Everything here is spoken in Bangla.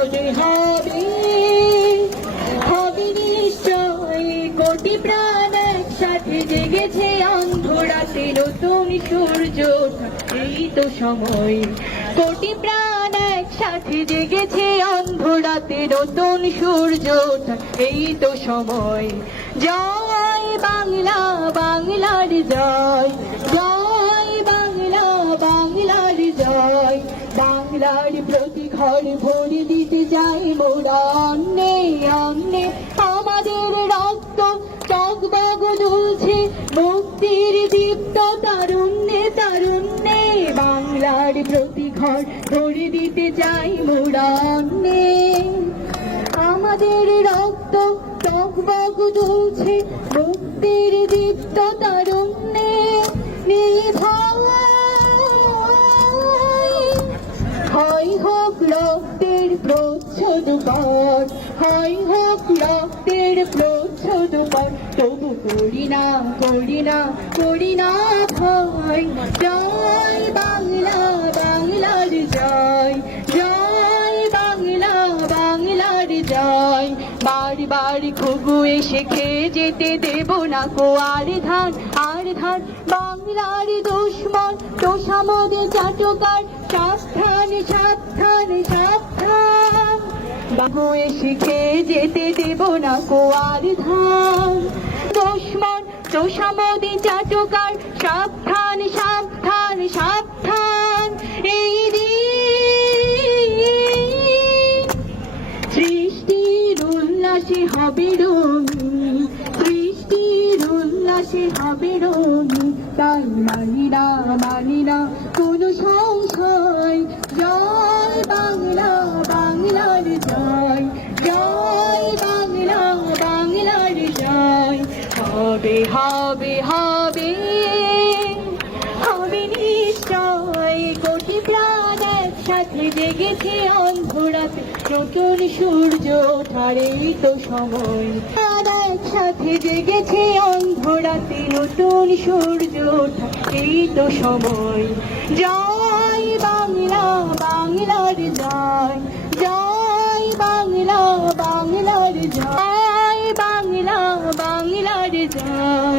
হবে হবে। হবে নিশ্চয় কোটি প্রাণ একসাথে জেগেছে অন্ধরাতে নতুন সূর্য এই তো সময়। কোটি প্রাণ একসাথে জেগেছে অন্ধরাতে নতুন সূর্য এই তো সময়। জয় বাংলা, বাংলার জয় জয়। দিতে যাই মোরা অন্নে অন্নে আমাদের রক্ত টকবগ দুলছে মুক্তির দীপ্ত তারুণ্যে তারুণ্যে বাংলার প্রতি ঘর ভরে দিতে যাই মোরা অন্নে আমাদের রক্ত টকবগ দুলছে মুক্তির দীপ্ত তারুণ্যে প্রচ্ছদ পর হয় হোক রক্তের প্রচ্ছদ পর তবু করি না করি না করি না ভয় জয় বাংলা, বাংলার জয়। জয় বাংলা, বাংলার জয়। বারবার ঘুঘু এসে খেয়ে যেতে দেব না কো আর ধান আর ধান বাংলার দুশ্মন, তোষামদ চাটকার সাবধান সাবধান। এসে খেয়ে যেতে দেব না কো আর ধান দুশ্মন তোষামদি চাটকার সাবধান সাবধান সাবধান। এই সৃষ্টির উল্লাসে হবে রঙিন, সৃষ্টির উল্লাসে হবে রঙিন। তাই মানি না মানি না কোনো সংশয় জয়। হবে হবে হবে। হবে নিশ্চয় কোটি প্রাণ একসাথে জেগেছে অন্ধরাতে। নতুন সূর্য ওঠার তো সময়। একসাথে জেগেছে অন্ধরাতে। নতুন সূর্য ওঠা এই তো সময়। জয় বাংলা, বাংলার জয়। জয় down.